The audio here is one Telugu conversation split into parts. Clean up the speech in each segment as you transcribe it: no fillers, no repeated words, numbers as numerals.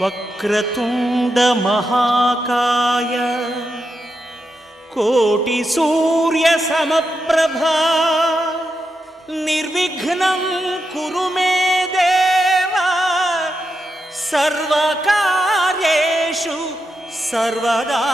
వక్రతుండ మహాకాయ కోటి సూర్య సమప్రభా నిర్విఘ్నం కురు మే దేవ సర్వకార్యేషు సర్వదా.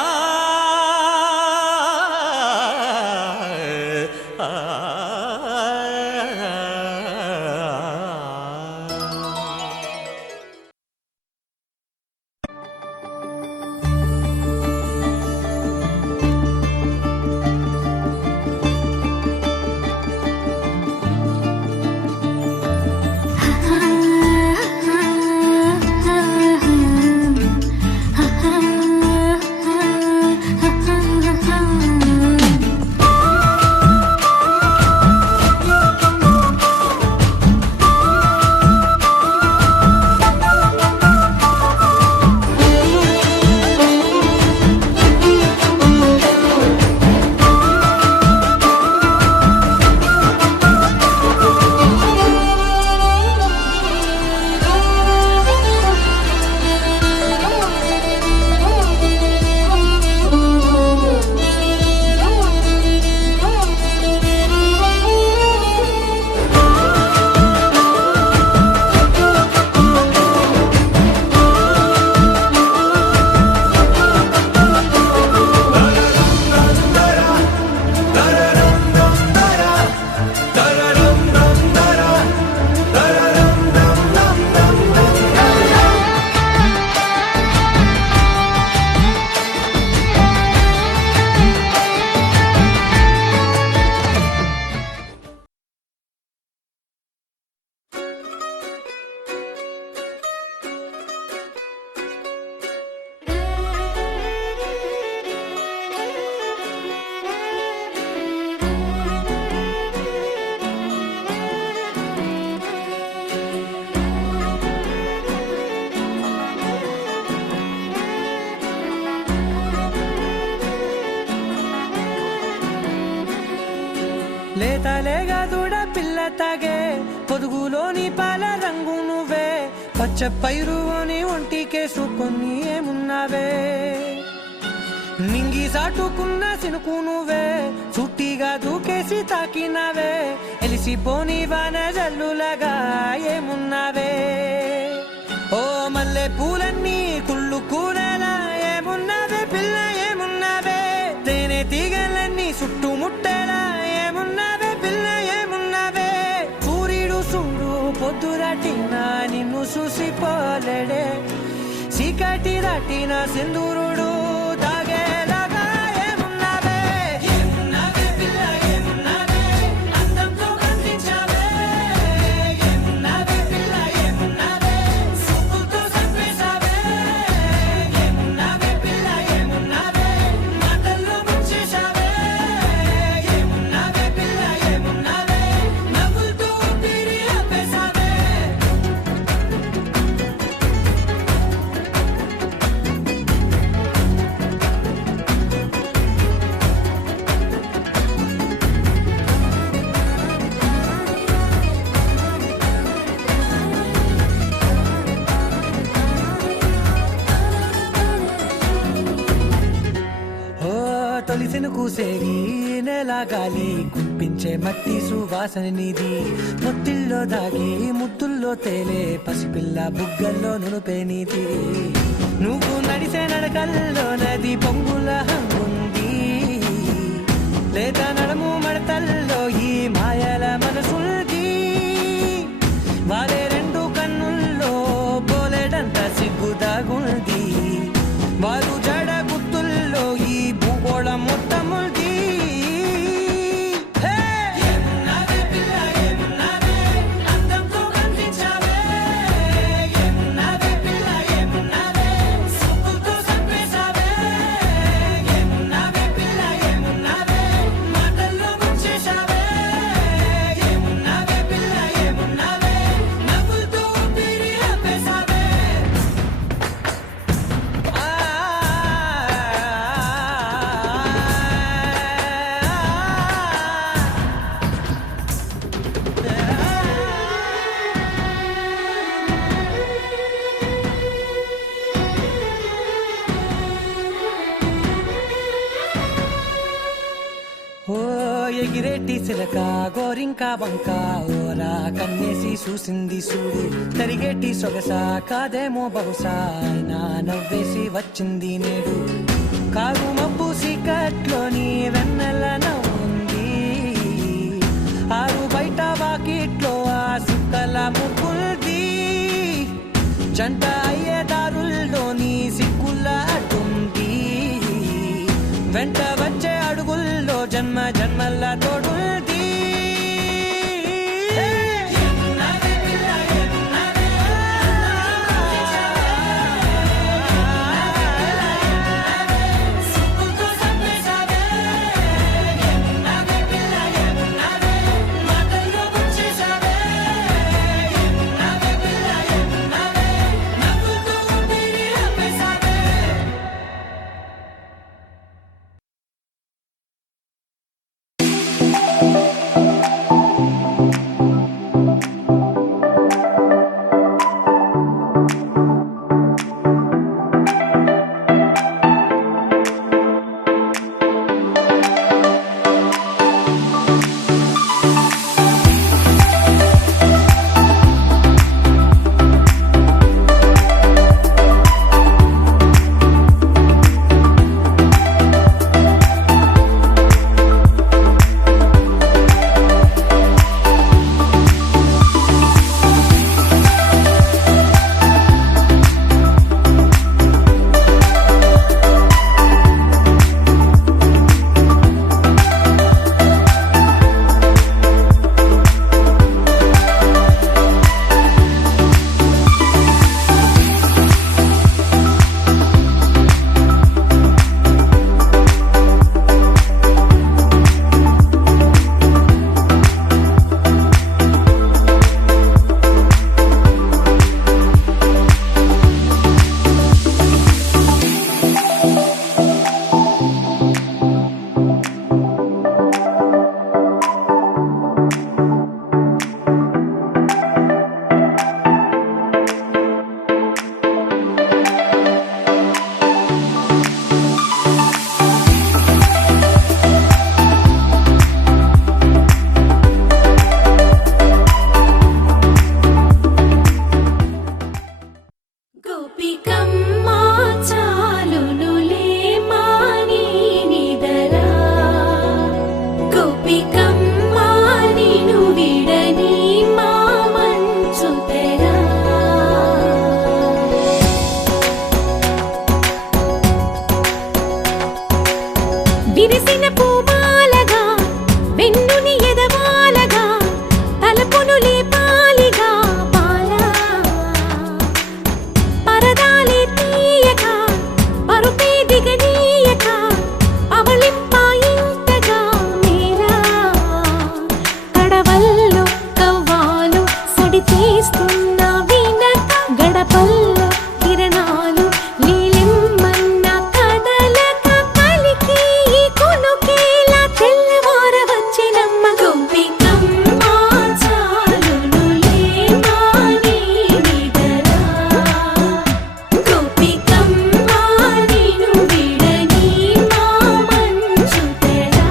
లేతలేగా దూడ పిల్ల తాగే పొదుగులోని పాల రంగు నువ్వే పచ్చ పైరుని ఒంటికేసుకొని ఏమున్నావే నింగి సాటుకున్న సినుకు నువ్వే చుట్టిగా దూకేసి తాకినావే ఎలిసిపోని వాన జల్లులాగా ఏమున్నావే ఓ మల్లె పూలన్నీ కుళ్ళు కూరలా ఏమున్నావే పిల్ల ఏమున్నావే తేనె తీగలన్నీ చుట్టుముట్టేలా ఏమున్నావే పిల్ల ఏమున్నావే సూర్యుడు చూడు పొద్దురాటిన నిన్ను చూసిపోలేడే చీకటి రాటిన సింధూరుడు తాగేలాగా ఏమున్నావే ఏమున్నావే పిల్ల ఏమున్నావే అందంతో కనిపించావే ఏమున్నావే పిల్ల ఏమున్నావే చూపుతో చంపేశావే ఏమున్నావే పిల్ల ఏమున్నావే మాటల్లో ముంచేశావే ఏమున్నావే పిల్ల ఏమున్నావే నవ్వులతో ఊపిరి ఆపేశావే తొలిసిన కూసేగి నెల గాలి గుప్పించే మట్టి సువాసన నీది ముత్తిల్లో దాగి ముద్దుల్లో తేలే పసిపిల్ల బుగ్గల్లో నునుపే నీది నువ్వు నడిసే నడకల్లో నది పొంగుల హంగుంది లేదా నడము మడతల్లో ఈ మాయల మనసుల్ది వారే రెండు కన్నుల్లో పోలేడంత సిగ్గుదాగుంది వారు జడ గుత్తుల్లో ఈ భూగోళం మొత్తముల్ది ఏమున్నావే పిల్ల ఏమున్నావే అందంతో కనిపించావే ఏమున్నావే పిల్ల ఏమున్నావే చూపులతో చంపేశావే ఎగిరేటి సిలక గోరింక వంక ఓరా కన్నేసి చూసింది చూడు తరిగేటి సొగస కాదేమో బహుశా అయినా నవ్వేసి వచ్చింది నేడు కాగు మబ్బు సీకట్లోని వెన్నెల నవ్వుంది ఆరు బయట వాకిట్లో ఆ సుక్కల ముగ్గుల్ది జంట అయ్యే దారుల్లోని సిక్కుల అడ్డుంది వెంట వచ్చే అడుగుల్లో జన్మ జన్మల్ల తోడుంది విరిసిన పూమాలగా వెన్నుని ఎదవాలగా తలపును లేపాలిగా బాలా పరదాలే తీయక పరుపే దిగనీయక అవళింపాయింతగా మేరా కడవల్లో కవ్వాలు సడి చేస్తున్న వినక గడపల్లో కిరణాలు నీలిమ్మన్న కదలక కలికి కొనుకేలా తెల్లవార వచ్చినమ్మ గోపికమ్మ చాలునులే మాని నిదరా గోపికమ్మ నిను విడని మా మంచు తెరా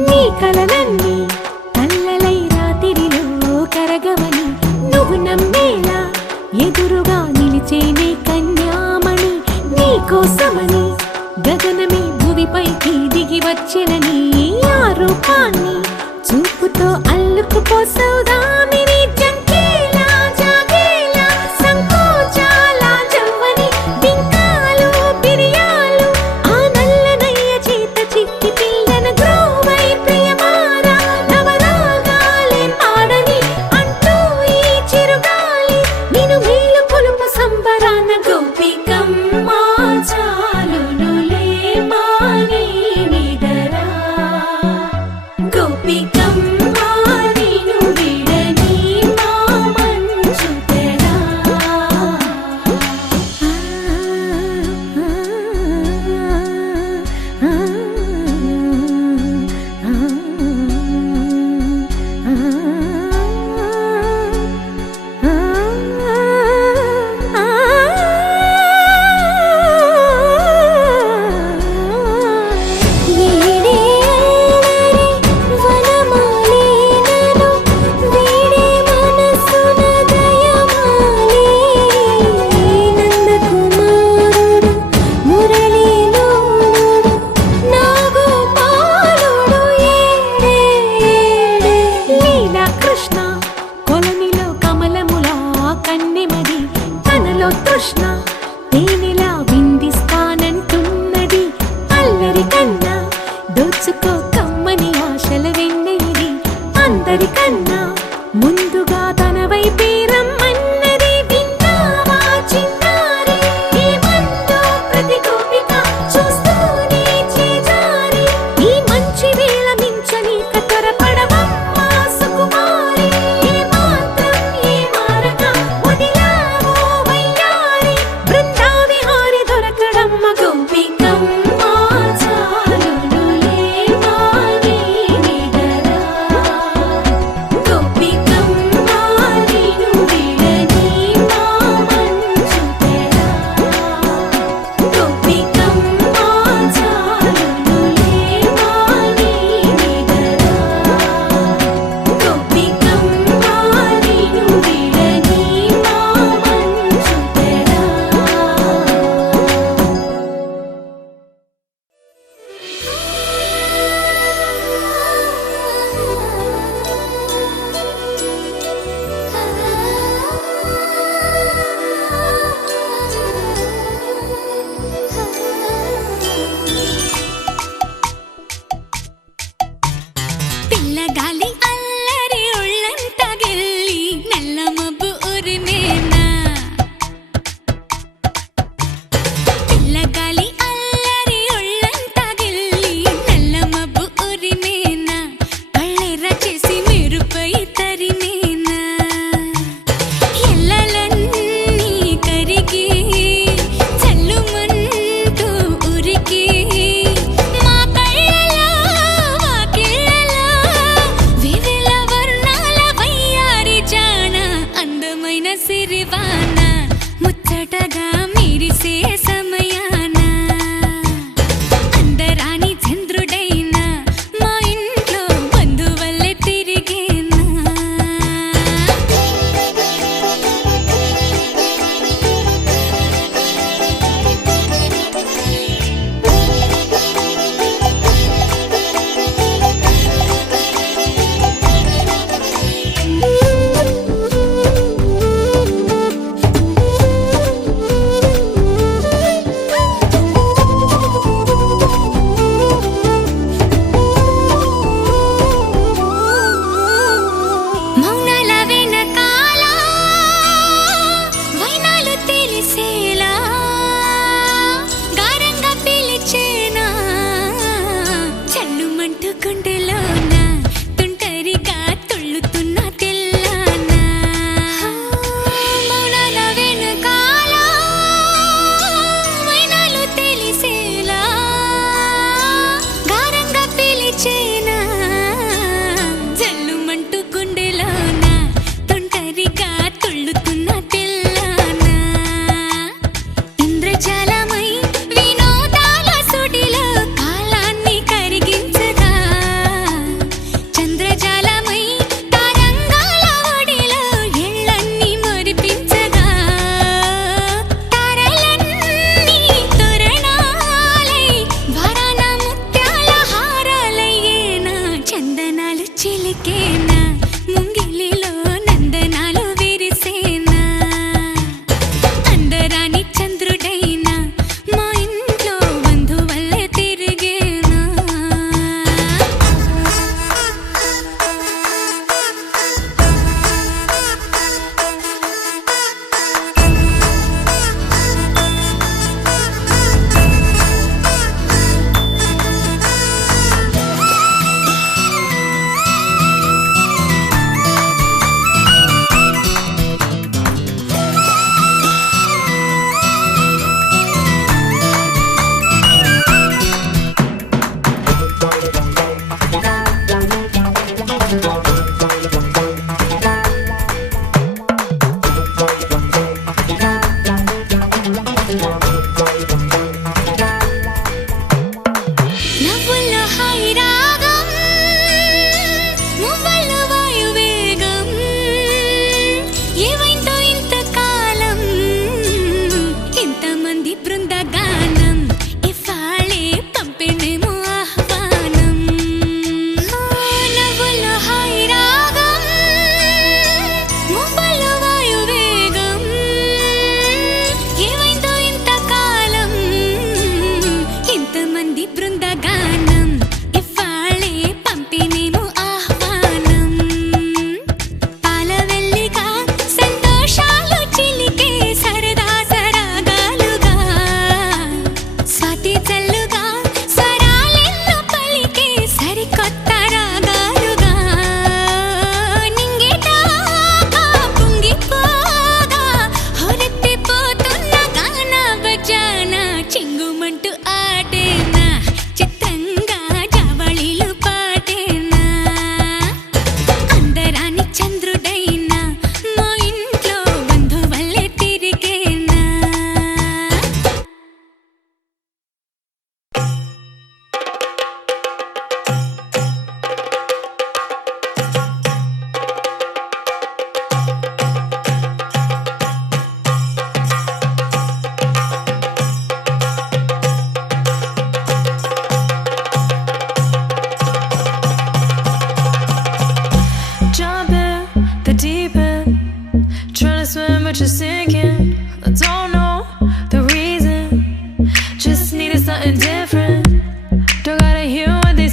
నీ కలలన్నీ కల్లలై రాత్రిలో కరగవని నువ్వు నమ్మేలా ఎదురుగా నిలిచేనే కన్యామణి నీ కోసమని గగనమే భువిపైకి దిగి వచ్చినని ఆ రూపాన్ని చూపుతో అల్లుకుపోసౌదామిని జంకేలా జాగేలా సంకోచాల జవ్వని బింకాలు బిరియాలు ఆ నల్లనయ్య చేత చిక్కి పిల్లన గ్రోవై ప్రియమారా నవరాగాలే పాడని అంటూ ఈ చిరుగాలి నిన్ను మేలు కొలుపు సంబరాన గోపికమ్మ చాలునులే మాని నిదరా కన్నా దోచుకో కమ్మని ఆశల వెన్నెలి అందరికన్నా ముందుగా తన వైపే రమ్మన్నది విన్నావా చిన్నారి ఈ మందు ప్రతి గోపిక చూస్తూనే చేజారి ఈ మంచి వేళ మించని కతరపడవమ్మా సుకుమారి ఏ మాత్రం ఏ మారక వదిలావో వయ్యారి బృందావిహారి దొరకడమ్మ గోపికమ్మ చాలునులే మాని నిదరా గోపికమ్మ నిను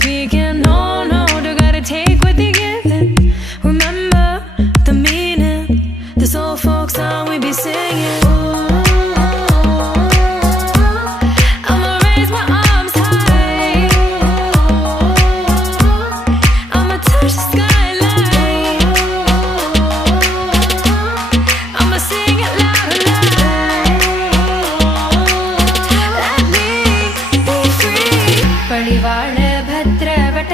speaking. No, no, you gotta take what they're giving. Remember the meaning. This old folk song we be singing. I'ma raise my arms high. I'ma touch the skyline. I'ma sing it loud and loud. Let me be free. परिवार भद्र वट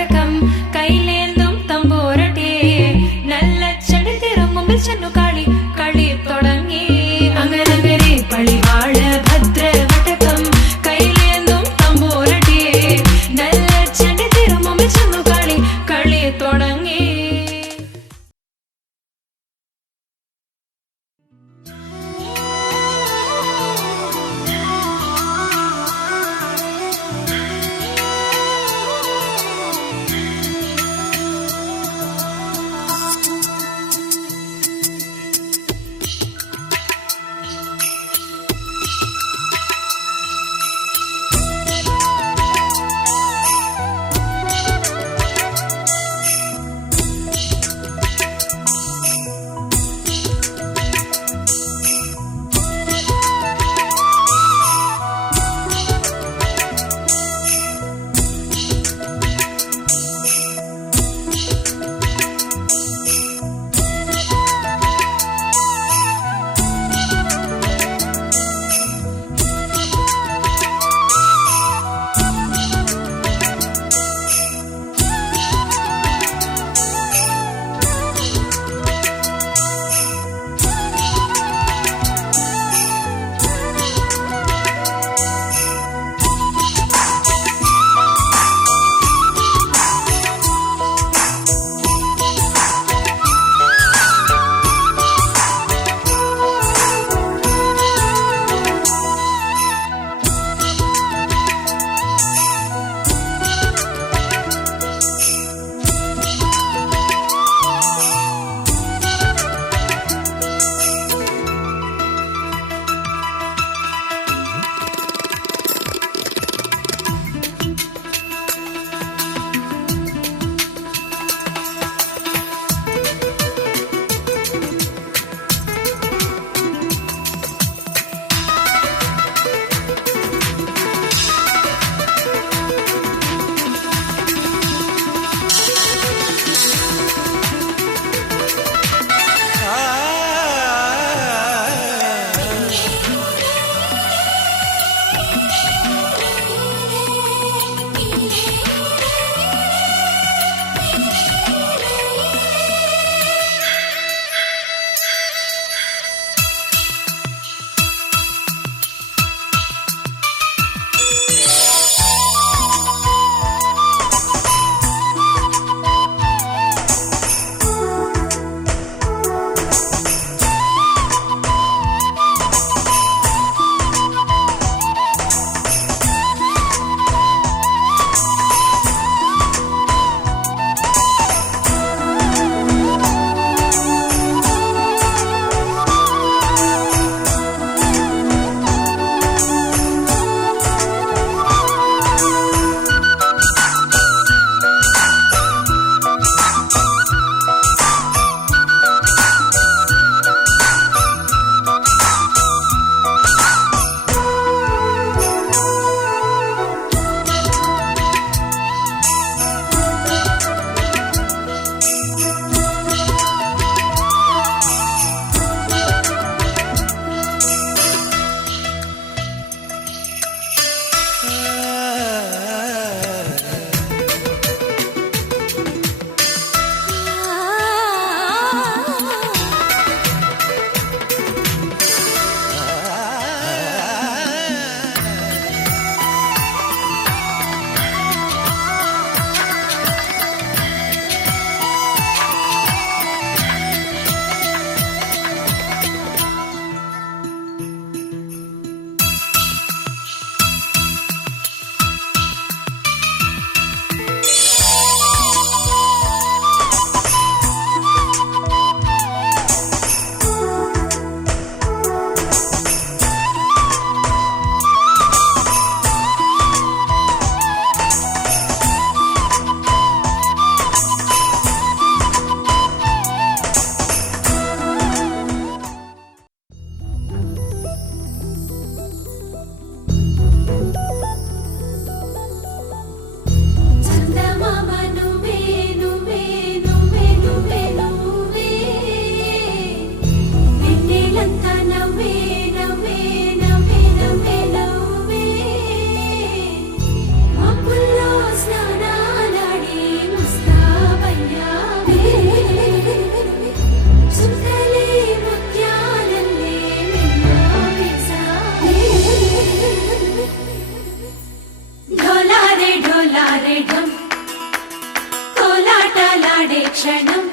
క్షణం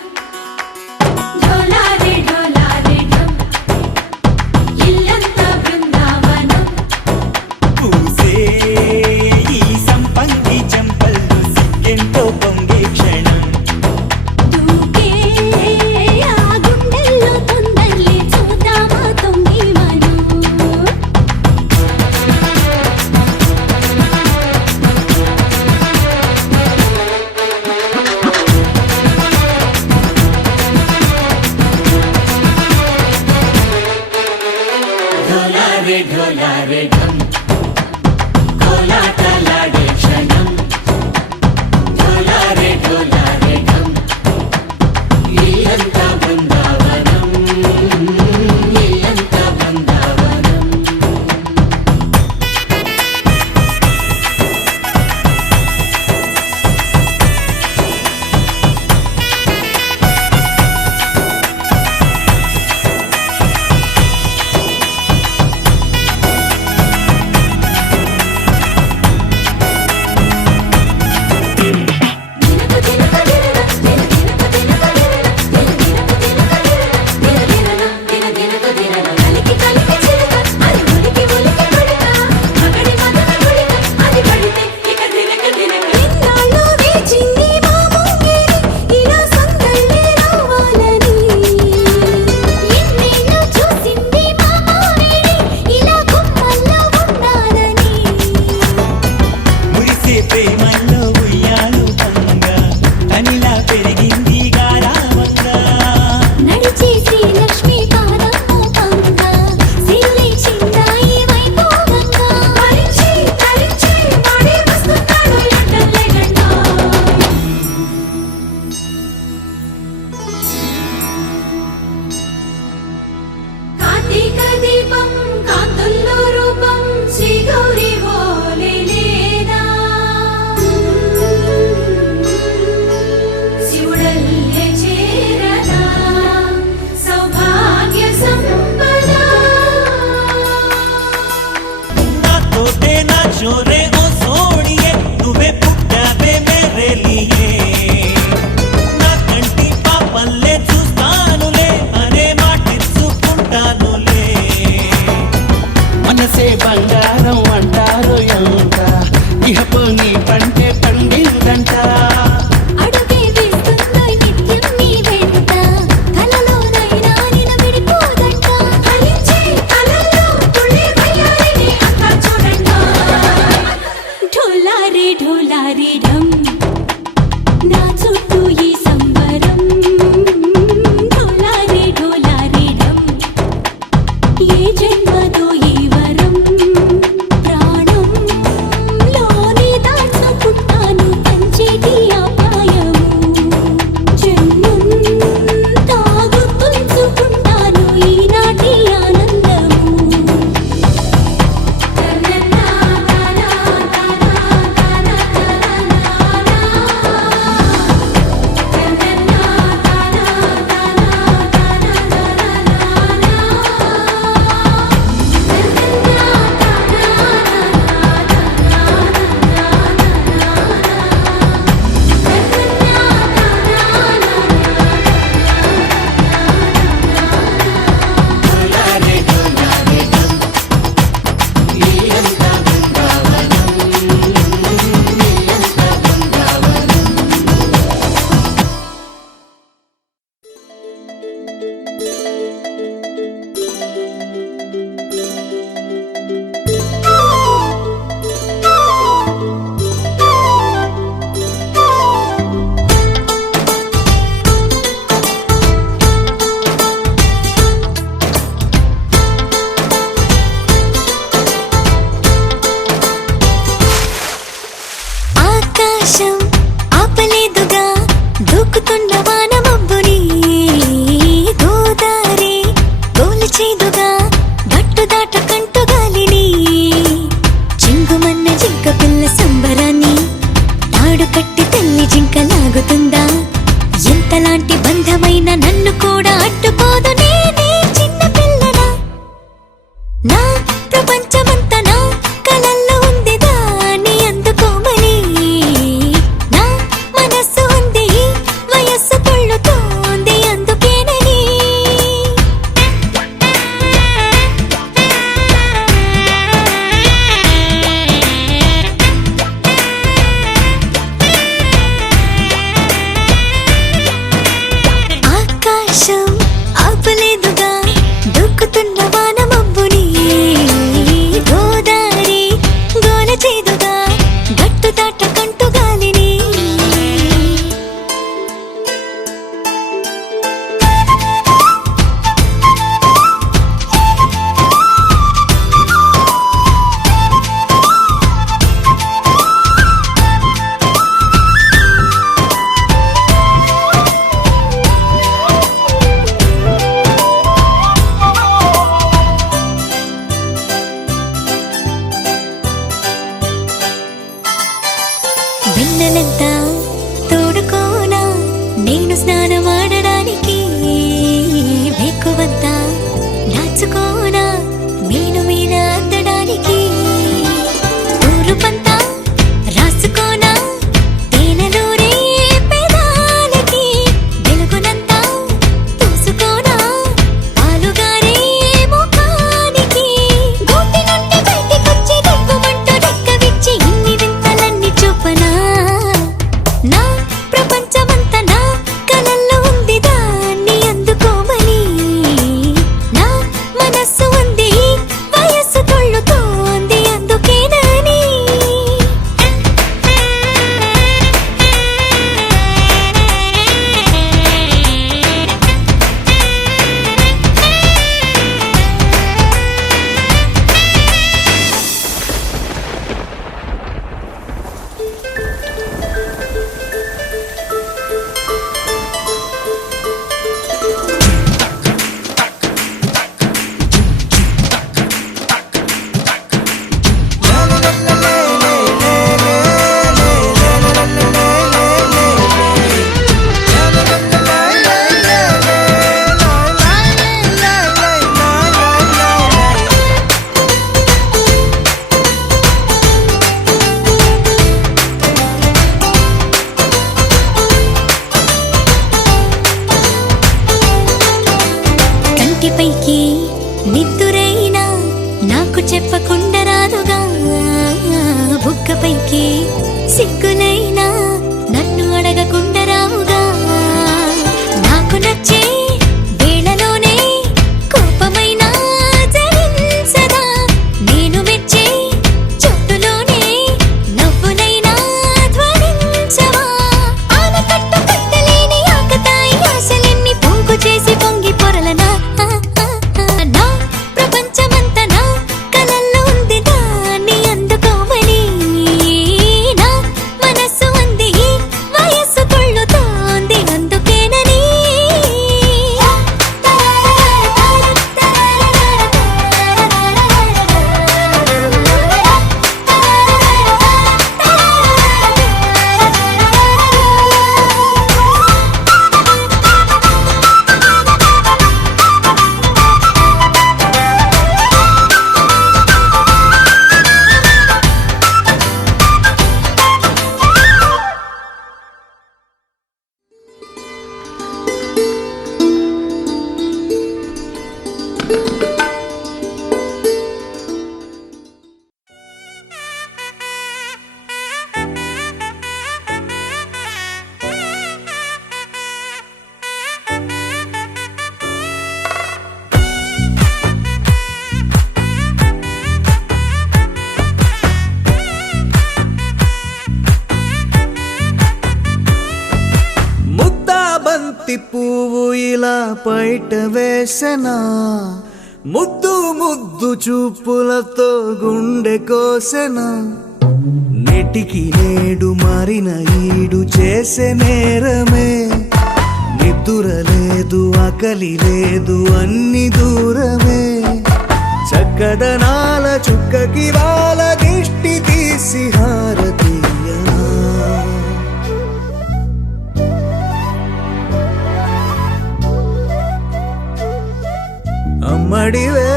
ఢోలారే ఢోలారే ఢం ఇల్లంతా బృందావనం పూసే ఈ సంపంగి చెంపల్లో సిగ్గెంతో పొంగే క్షణం దూకే ఆ గుండెల్లో తొందరలే చూద్దామా తొంగి మనం ఢోలారే ఢోలారే ఢం కోలాటలాడే క్షణం ఢోలారే ఢోలారే ఢం ఇల్లంతా బృందావనం ఇల్లంతా బృందావనం మురిసే ప్రేమల్లో ఉయ్యాలు పంగా తనిలా పెరిగింది గారావంగా నడిచే శ్రీలక్ష్మి పాదము పంగా సిల్లి చిందాయి వైభోగంగా పరిచి తరించి వాడే వస్తున్నాడు లండన్ లెగండా కార్తీక దీపం కాంతుల్లో రూపం శ్రీ గౌరీ ఓలే లేదా శివుడల్లే చేరదా సౌభాగ్య సంపద నాతోటే నా చోరే ఓ సోడియే నువ్వే పుట్టావే మేరే లియే నా కంటి పాపల్లే చూస్తానులే అనే మాటిచ్చుకుంటానులే మనసే బంగారం అంటారు ఎంత ఇహపు నీ పంటే పండిందంట అడుగే వేస్తుందో నిత్యం నీ వెంట కలలోనైనా నిన్ను విడిపోదంట ఫలించే కలల్లో తుళ్ళే వయ్యారిని అంతా చూడండి ఢోలారే ఢోలారే ఢం నా చుట్టూ ఈ సంబరం ఢోలారే ఢోలారే ఢం ఏ జన్మదో ఈ వరం ప్రాణం లోనే దాచుకుంటాను పంచేటి అపాయము జన్మం తాగుతుంచుకుంటాను ఈనాటి ఆనందము ఆకాశం ఆపలేదుగా దూకుతున్న వానమబ్బుని గోదారి గోల్చేదుగా గట్టు దాట కంటు గాలిని చింగుమన్న జింక పిల్ల సంబరాన్ని తాడు కట్టి తల్లి జింక లాగుతుందా ఎంతలాంటి బంధమైన నన్ను కూడా అడ్డుకోదు నేనే చిన్న పిల్లనా నా ప్రపంచమంతా నా కలల్లో ఉంది దాన్ని అందుకోమని నా మనస్సు ఉంది వయస్సు పగలంతా తోడుకోనా నేను స్నానమాడడానికి వేకువంతా దాచుకోనా నేను మీద అందడానికి ఊరు పంతా రాసుకోనా తేనెలూరే పెదాలకి వెలుగునంతా పూసుకోనా పాలుగారే ముఖానికి గూటి నుండి బయటికొచ్చి రెప్పమంటూ రెక్కవిచ్చి ఇన్ని వింతలన్నీ చూపనా నా ప్రపంచమంతా నా కలల్లో ఉంది దాన్ని అందుకోమని నా మనస్సు ఉంది వయస్సు తొళ్ళుతోంది అందుకేనని కంటిపైకి నిద్దురైనా నాకు చెప్పకుండా రాదుగా బుగ్గపైకి సిగ్గునైనా నన్ను అడగకుండా రావుగా నాకు నచ్చే వేళలోనే కోపమైనా జరించదా నేను మెచ్చే చోటులోనే నవ్వునైనా ధ్వనించవా ఆనకట్టు కట్టలేని ఆకతాయి ఆశలెన్ని పోగు చేసి పొంగి పొరలనా నా ప్రపంచమంతా నా కలల్లో ఉంది దాన్ని అందుకోమని నా మనస్సు ఉంది వయస్సు కొళ్ళుతోంది అందుకేనని ముద్దా బంతి పువ్వు ఇలా బయట వేసెనా ముద్దు ముద్దు చూపులతో గుండె కోసెనా నెటికి నేడు మారిన ఈడు చేసే నేరమే నిద్దుర లేదు ఆకలి లేదు అన్ని దూరమే చక్కదనాల చుక్కకి వాళ్ళ దిష్టి తీసి హారతీయనా అమ్మడివే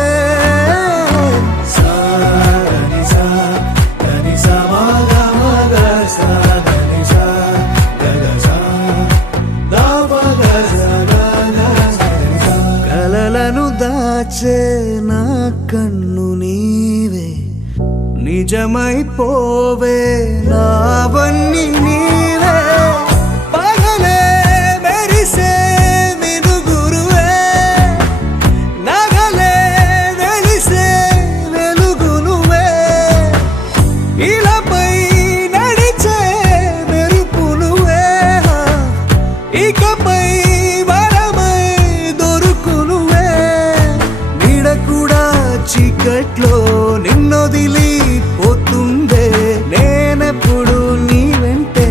కలలను దాచే నా కన్ను నీవే నిజమైపోవే నావన్నీ నీవే పగలే మెరిసే మినుగురువే నగలే వెలిసే వెలుగు నువ్వే ఇలాపై నడిచే మెరుపు నువ్వే ఇకపై వరమై దొరుకు నువ్వే నీడ కూడా చీకట్లో నిన్నొదిలి పోతుందే నేనెప్పుడు నీ వెంటే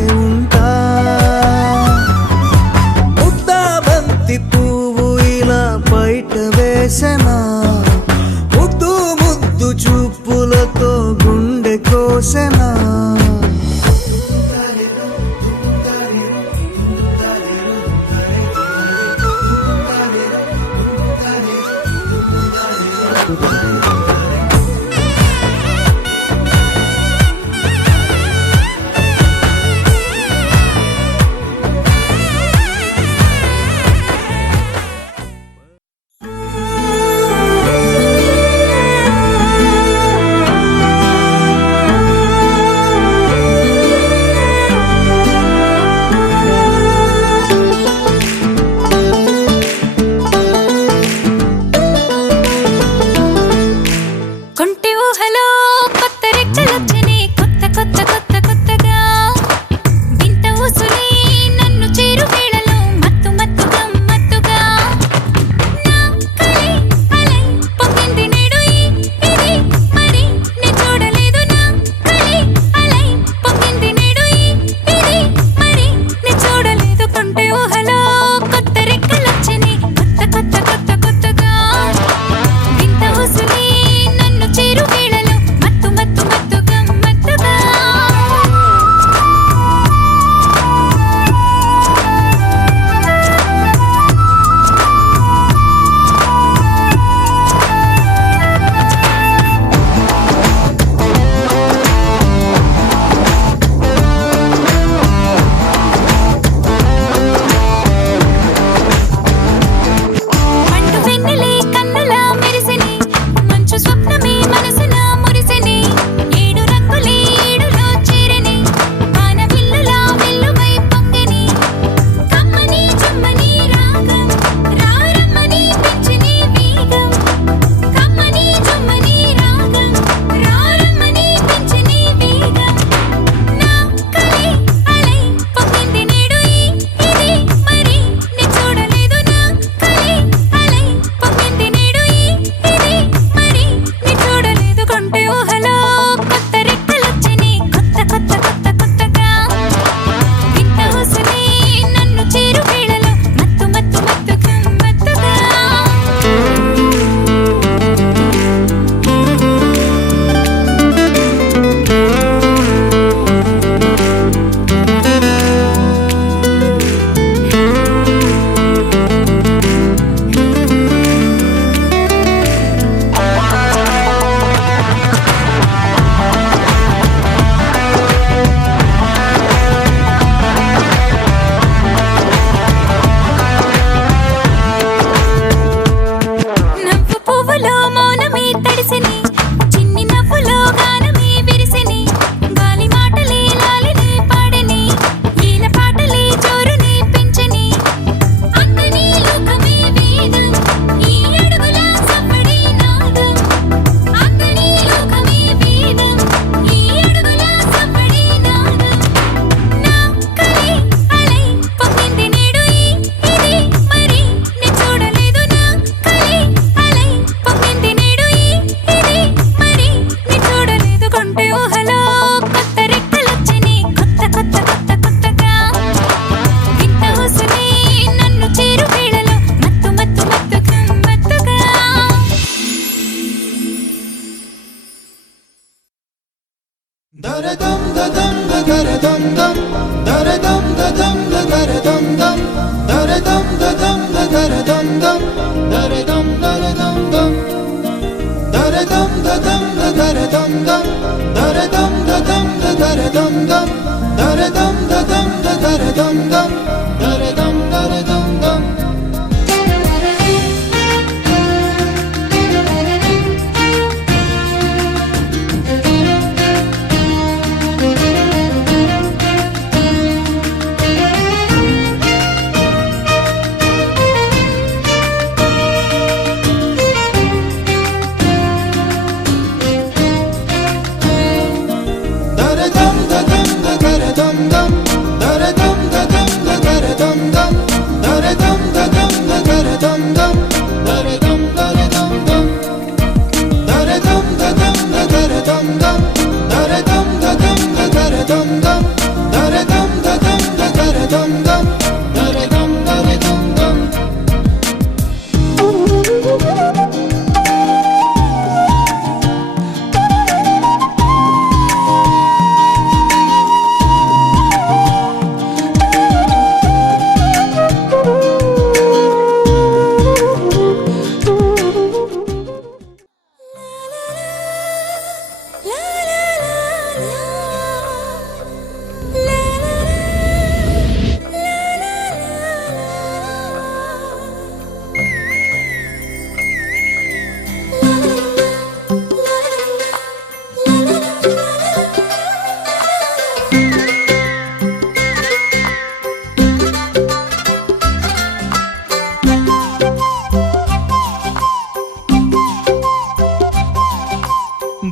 dare dum dare dum dum dare dum da dum da dare dum dum dare dum da dum da dare dum dum dare dum da dum da dare dum dum dare dum dare dum dum.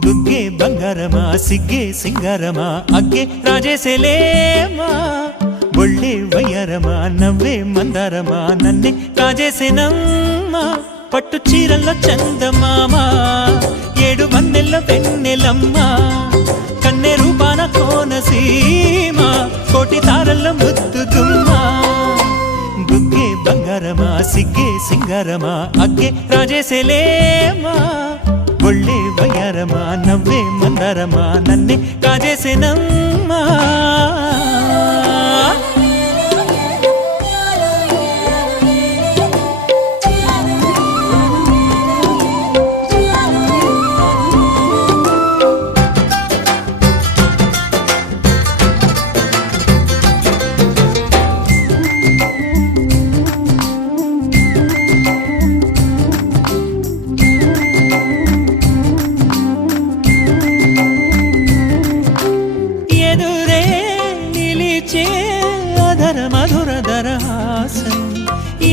బుగ్గే బంగారమా సిగ్గే సింగారమా అగ్గే రాజేసేలేమా ఒళ్ళే వయ్యారమా నవ్వే మందారమా నన్నే కాజేసేనమ్మా పట్టు చీరల్లో చందమామా ఏడు వన్నెల్లో వెన్నెలమ్మా కన్నె రూపాన కోనసీమ కోటి తారల్లో ముద్దుగుమ్మా బుగ్గే బంగారమా సిగ్గే సింగారమా అగ్గే రాజేసేలేమా ఒళ్ళే వయ్యారమా నవ్వే మందారమా నన్నే కాజేసేనమ్మా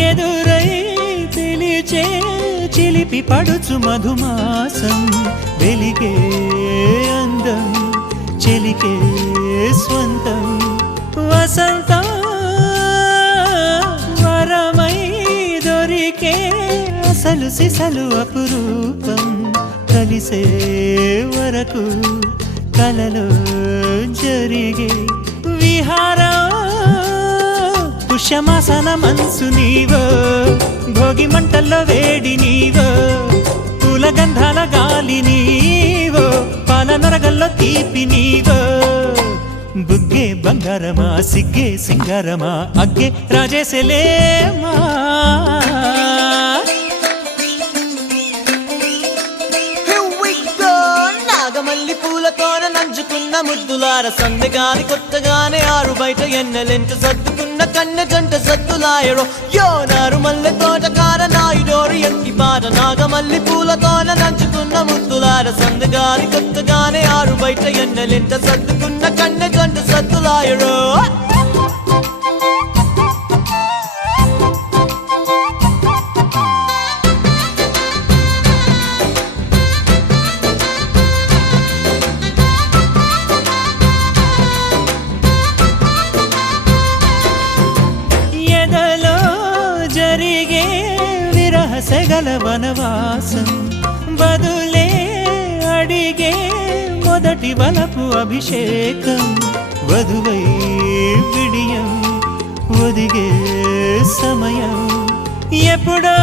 ఎదురై పిలిచే చిలిపి పడుచు మధుమాసం వెలిగే అందం చెలికే స్వంతం వసంతం వరమై దొరికే అసలు సిసలు అపురూపం కలిసే వరకు కలలో జరిగే విహారం పుష్యమాసన మనసు నీవో భోగి మంటల్లో వేడి నీవో పూల గంధాల గాలి నీవో పాల నరగల్లో తీపి నీవో బుగ్గే బంగారమా సిగ్గే సింగారమా అగ్గే రాజేసేలేమా నాగమల్లి పూలతోన నంచుకున్న ముద్దులార సందెగాని కొత్తగానే ఆరు బయట ఎన్నెలెంట సర్దుకున్న కన్నె జంట సద్దులాయరో యోనారు మల్లె తోటకార నాయుడోరు ఎంకి బాట నాగమల్లి పూలతోన నంచుకున్న ముద్దులార సందెగాని కొత్తగానే ఆరు బయట ఎన్నెలెంట సర్దుకున్న కన్నె జంట సద్దులాయరో సెగల వనవాసం బదులే అడిగే మొదటి వలపు అభిషేకం వధువై విడియం ఒదిగే సమయం ఎప్పుడో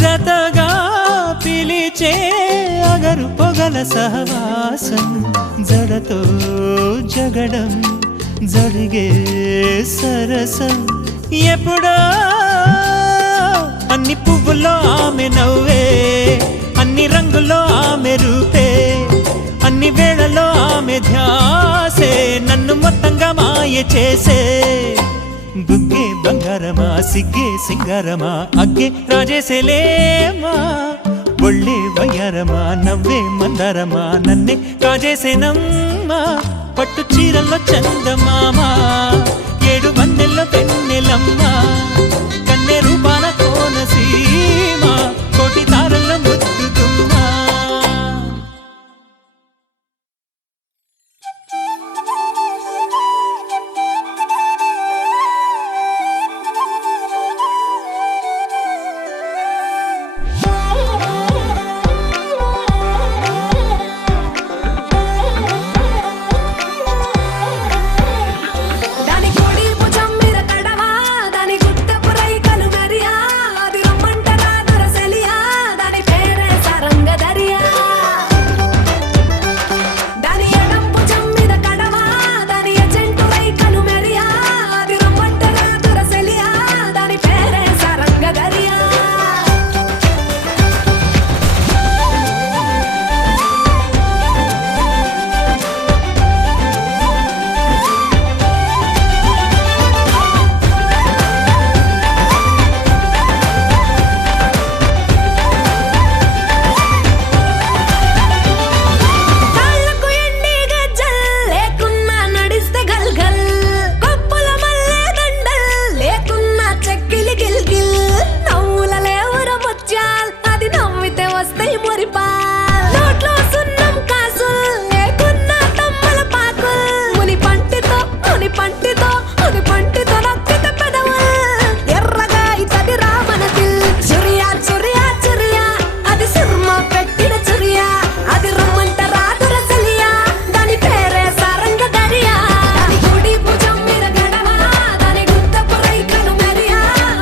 జతగా పిలిచే అగరు పొగల సహవాసం జడతో జగడం జరిగే సరసం ఎప్పుడో అన్ని పువ్వుల్లో ఆమె నవ్వే, అన్ని రంగుల్లో ఆమె రూపే, అన్ని వేళలో ఆమె ధ్యాసే నన్ను మొత్తంగా మాయ చేసే. బుగ్గే బంగారమా సిగ్గే సింగారమా అగ్గే రాజేసేలేమా, ఒళ్ళే వయ్యారమా నవ్వే మందారమా నన్నే కాజేసేనమ్మా. పట్టు చీరల్లో చందమామా, ఏడు వన్నెల్లో పెన్నెలమ్మా, కన్నె రూపాన కోనసీమ, కోటి తారల్లో ముద్దుగుమ్మా. దాని కోడి భుజం మీద కడవా, దాని గుట్టపు రైకలు మెరియా, అది రమ్మంటరా దొరసెలియా, దాని పేరే సరంగదరియా. దాని ఎడం భుజం మీద కడవా, దాని ఎజెంటు రైకలు మెరియా, అది రమ్మంటరా దొరసెలియా, దాని పేరే సరంగదరియా. కాళ్ళకు ఎండి గజ్జల్ లేకున్నా నడిస్తే గల్గల్, కొప్పుల మల్లె దండల్ లేకున్నా చెక్కిలి గిల్గిల్, నవ్వుల లేవుర ముత్యాల్ అది నవ్వితే వస్తాయి మురిపాల్, నోట్లో సున్నం కాసుల్ లేకున్నా తమ్మల పాకుల్, ముని పంటితో నొక్కితే పెదవుల్, ఎర్రగా ఇతది రామన దిల్, చురియా చురియా చురియా అది సుర్మ పెట్టిన చురియా, అది రమ్మంట రాదుర సెలియా, దాని పేరే సరంగదరియా. దాని కుడి భుజం మీద గడవా, దాని గుత్తపు రైకలు మెరియా,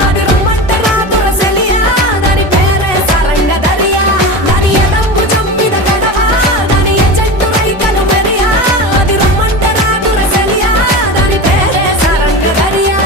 అది రమ్మంట రాదుర సెలియా, దాని పేరే సరంగదరియా. దాని ఎడం భుజం మీద గడవా, దాని ఎజెంటు రైకలు మెరియా, అది రమ్మంట రాదుర సెలియా, దాని పేరే సరంగదరియా.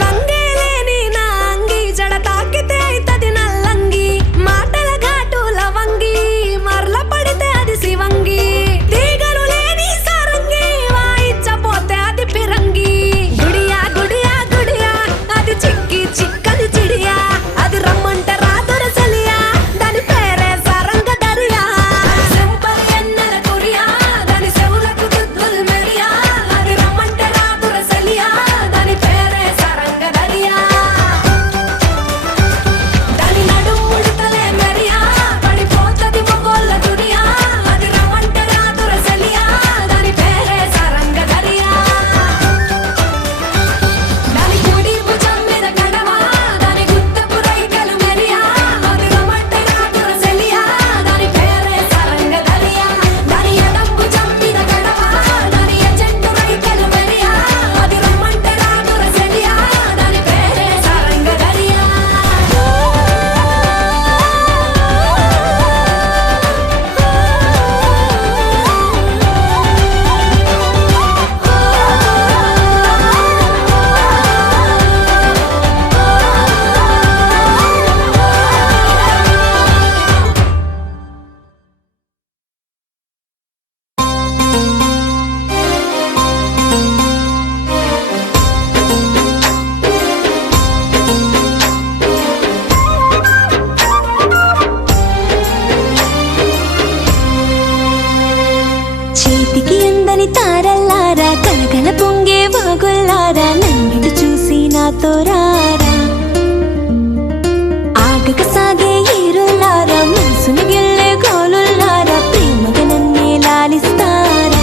రంగేలేని నా అంగి జడ తాకితే అయితది నల్లంగి, మాటల ఘాటు లవంగి మరల పడితే అది శివంగి, తీగలు లేని సారంగి వాయించపోతే అది పిరంగి, గుడియా గుడియా గుడియా అది చిక్కి చిక్కని చిడియా, అది రమ్మంట రాదుర సెలియా, దాని పేరే సరంగదరియా. సెంపర్ ఎన్నెల కురియా, దాని చెవులకు దుద్దులు మెరియా, అది రమ్మంట రాదుర సెలియా, దాని పేరే సరంగదరియా. దాని నడుము ముడతలే మెరియా, పడిపోతది మొగోళ్ళ దునియా, అది రమ్మంట రాదుర సెలియా, దాని పేరే సరంగదరియా. దాని కుడి భుజం మీద కడవా, దాని గుత్తపు రైకలు మెరియా, అది రమ్మంట రాదుర సెలియా, దాని పేరే సరంగదరియా. దాని ఎడం భుజం మీద కడవా, దాని ఎజెంటు రైకలు మెరియా, అది రమ్మంట రాదుర సెలియా, దాని పేరే సరంగదరియా. చేతికి అందని తారల్లారా, కలకల పొంగే వాగుల్లారా, నన్ను చూసి నాతో రారా, ఆగక సాగే ఏరుల్లారా, మనసుని గెల్లే గోలుల్లారా, ప్రేమగా నన్నే లాలిస్తారా.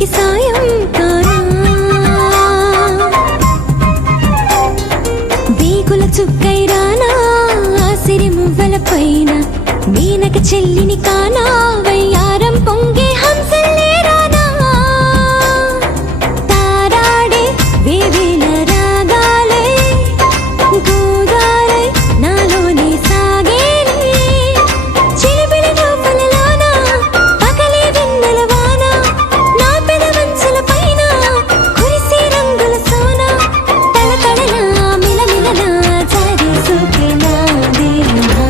తనకి సాయం కానా వేగుల చుక్కై రానా ఆసిరి మువ్వల పైన మీనక చెల్లిని కానా వయ్యారం పొంగే హంసల్లే రానా తారాడే వేవేల రాగాలే గోదారై నాలోనే సాగేలే చిలిపిలి నవ్వులలోన పగలే వెన్నెల వాన నా పెదవంచుల పైన కురిసే రంగుల సోన తలతడలా మిలమిలలా జారి సోకెనా దేనా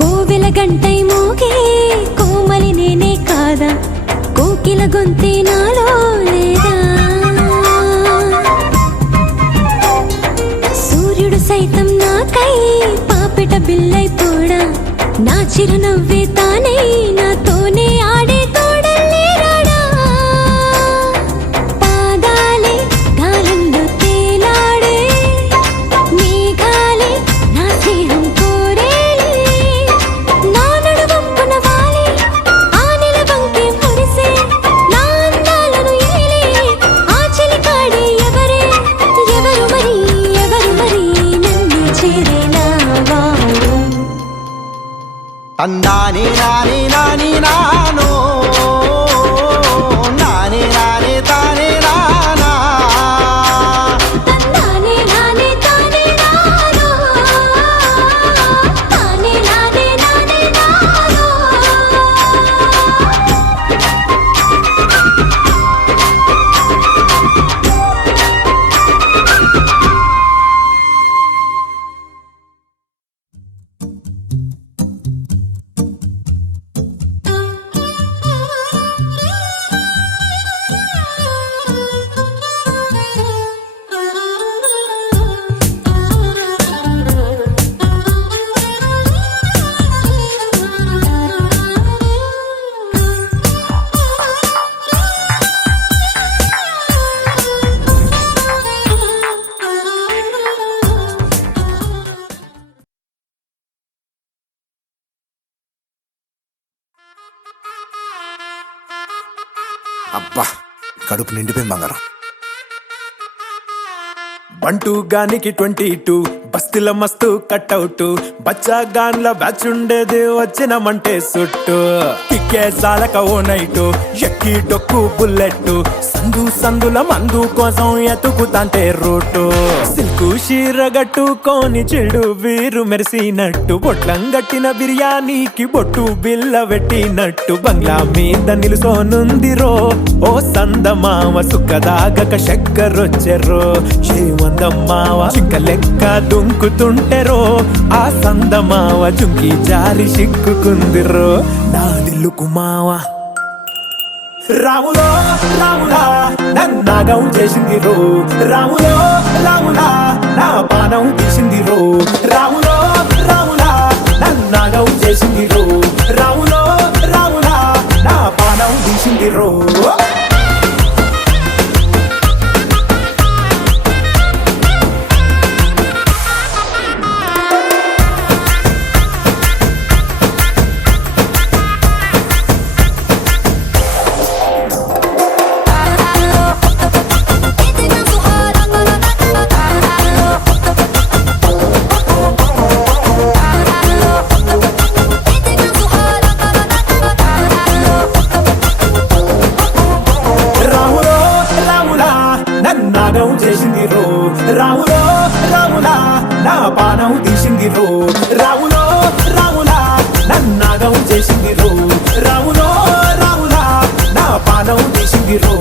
కోవెల గంటై మోగే కోమలి నేనే కాదా కోకిల గొంతే నాలో లేదా సూర్యుడు సైతం నాకై పాపిట బిల్లై పోడా నా చిరునవ్వే తానై నాతోనే ఆడే తోడల్లే రాడా పాదాలే గాలంలో తేలాడే మేఘాలే నా స్నేహం కోరేలే నా నడువంపున వాలి ఆ నిలవంకే మురిసే నా అందాలను ఏలే ఆ చెలికాడే ఎవరు మరి నన్ను చేరేలా వాడు అందాని నాని నాని నానో నాని నాని తాని నానా తందానే నానే తానే నానో తానే నానే నానే నానో అబ్బా కడుపు నిండిపోయింది బంగారం. బంటూ గానికి 22 బస్తీల మస్తు కట్అవుట్ బచ్చా గాన్ల బ్యాచ్ ఉండేది వచ్చినమంటే సుట్టు కిక్కే సాలక ఓ నైటు ఎక్కి డొక్కు బుల్లెట్ సందుల మందు కోసం ఎతుకుతాంటే రూటు సిల్కు షీర గట్టుకోని చెడు వీరు మెరిసినట్టు బొట్లం గట్టిన బిర్యానీకి బొట్టు బిల్ల పెట్టినట్టు బంగ్లా మీద నిలుసోనుందిరో ఓ సందమావ సుఖదాగక చక్కరొచ్చెరో శ్రీమందమ్మావ చింక లెక్క దుంకుతుంటెరో ఆ సందమావ జుంకి జారి సిక్కుకుందిరో నా దిల్లుకు మావా రాములో రాములా నన్నాగం చేసింది రో రాములో రాములా నా పానం తీసింది రో రాములో రాములా నన్నాగం చేసింది రో రాములో రాములా నా పానం తీసింది రో రాములో రాములా నా పానం తీసింది రో రాములో రాములా నన్నాగం చేసింది రో రాములో రాములా నా పానం తీసింది రో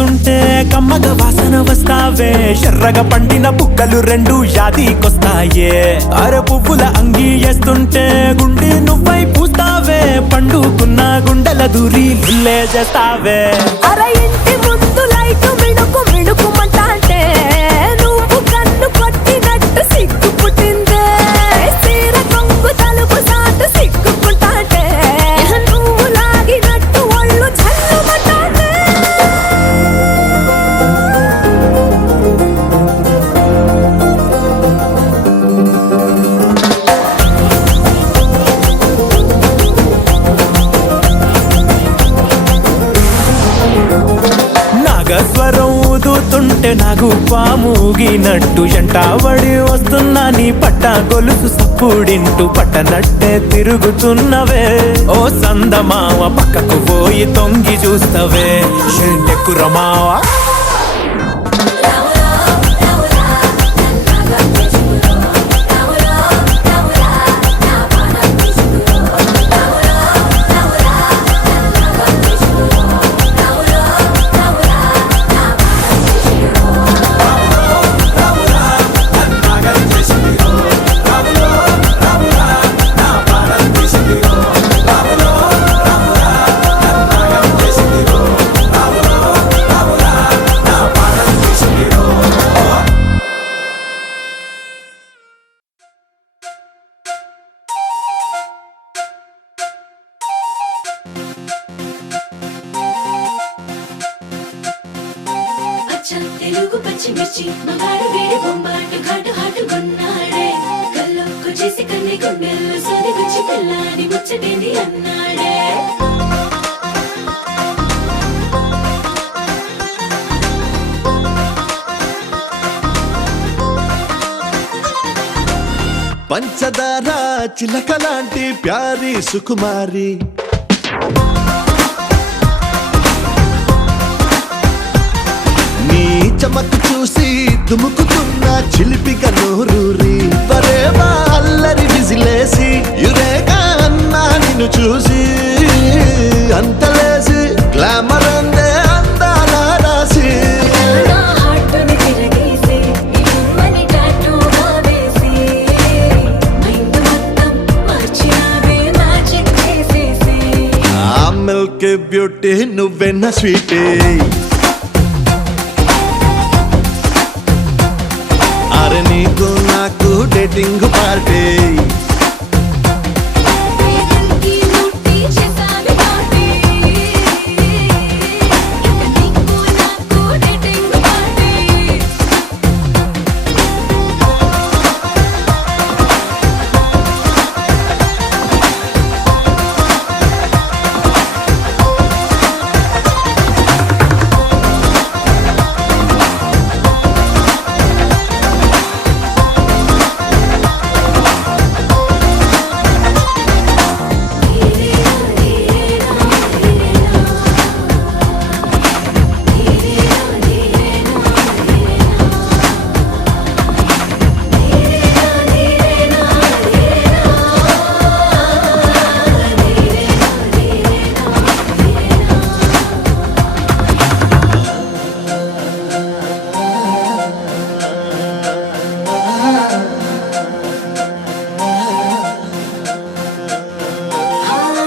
చేస్తుంటే కమ్మగ వాసన వస్తావే ఎర్రగా పండిన బుక్కలు రెండు యాదికొస్తాయే అర పువ్వుల అంగి వేస్తుంటే గుండె నువ్వై పూస్తావే పండుకున్న గుండెల దూరి లుల్లే చేస్తావే అర ఇంటి ముందు లైట్ మిణుకు మిణుకుమంటే నువ్వు కన్ను కొట్టినట్టు సిగ్గు పుట్టిందే చీర కొంగు తలుపు సాటు సిగ్గుకుంటాంటే నువ్వు లాగినట్టు ఒళ్ళు జల్లుమంటాంటే నాగస్వరం ఊదుతుంటే నాకు పాముగినట్టు ఎంటావడి వస్తున్నా నీ పట్ట గొలుసు సప్పుడింటూ పట్టనట్టే తిరుగుతున్నవే ఓ సందమావ పక్కకు పోయి తొంగి చూస్తవే ఎంటెక్కురమావా అచ్చం తెలుగు పచ్చిమిర్చి మగాడు వీడి బొమ్మాటు ఘాటు హాటు కొన్నాడే కల్లోకు చేసి కన్ని గుండెల్లో సోది గుచ్చి పిల్లాని ముచ్చటేంది అన్నాడే పంచదార చిలక లాంటి ప్యారి సుకుమారి నీ చమకు చూసి దుముకుతున్న చిలిపిక నోరూరి పరేవా అల్లరి విజిలేసి యురేగా అన్నా నిన్ను చూసి అంతలేసి గ్లామర్ అందే అందాల రాసి నా హార్టుని తిరగేసి ఇమ్మని టాటూగా వేసి మైండ్ మొత్తం మార్చినావే మ్యాజిక్ చేసేసి ఆ మిల్క్ బ్యూటీ నువ్వెన్న స్వీటీ అరే నీకు నాకు డేటింగ్ పార్టీ వేదంకి ముట్టి చేసావి పార్టీ ఇక నీకు నాకు డేటింగ్ పార్టీ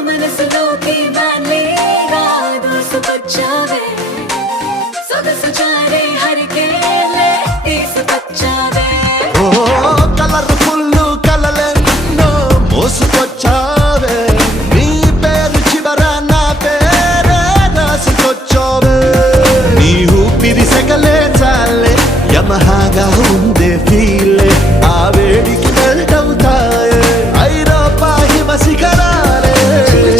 మనసులోకి బాలేగా దూసుకొచ్చావే సొగసు చారే హరికేలే తీసుకొచ్చావే ఓ కలర్ఫుల్ కలలెన్నో మోసుకొచ్చావే నీ పేరు చివర నా పేరే రాసుకొచ్చావే నీ ఊపిరి సెగలే చాలే యమహాగా ఉందే ఫీలే ఆ వేడికి మెల్ట్ అవుతాయే ఐరోపా హిమ శిఖరాలే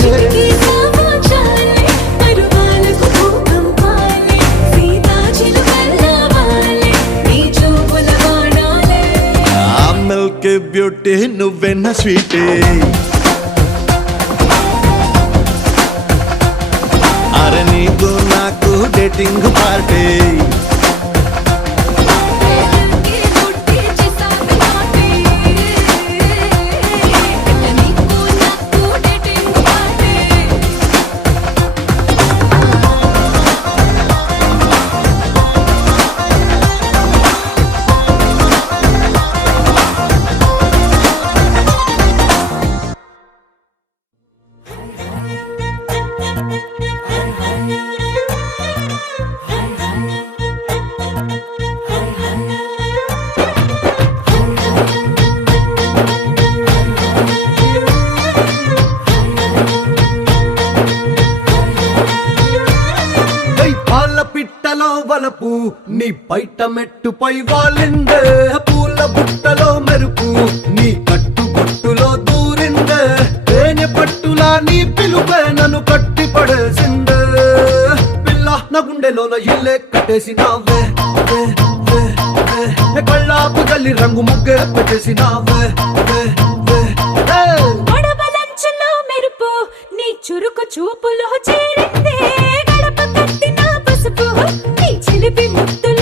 చిటికి సమాచాలే పరువాలకు భూకంపాలే సీతాచిలుకల్లావాలే నీ చూపుల బాణాలే ఆ మిల్క్ బ్యూటీ నువ్వెన్న స్వీటీ అరే నీకు నాకు డేటింగ్ పార్టీ వేదంకి ముట్టి చేసావి పార్టీ ఇక నీకు నాకు డేటింగ్ పార్టీ నీ బయట మెట్టుపై వాలిందే పూల బుట్టలో మెరుపు నీ కట్టు బొట్టులో దూరిందే తేనె పట్టులా నీ పిలుపే నన్ను కట్టి పడేసిందే పిల్ల నా గుండెలోన ఇల్లే కట్టేసినావే కళ్ళాపు గల్లి రంగు ముగ్గే పెట్టేసినావే గొడవలంచులో మెరుపు నీ చురుకు చూపులో చేరిందే గడప కట్టిన పసుపు నీ చిలిపి ముద్దు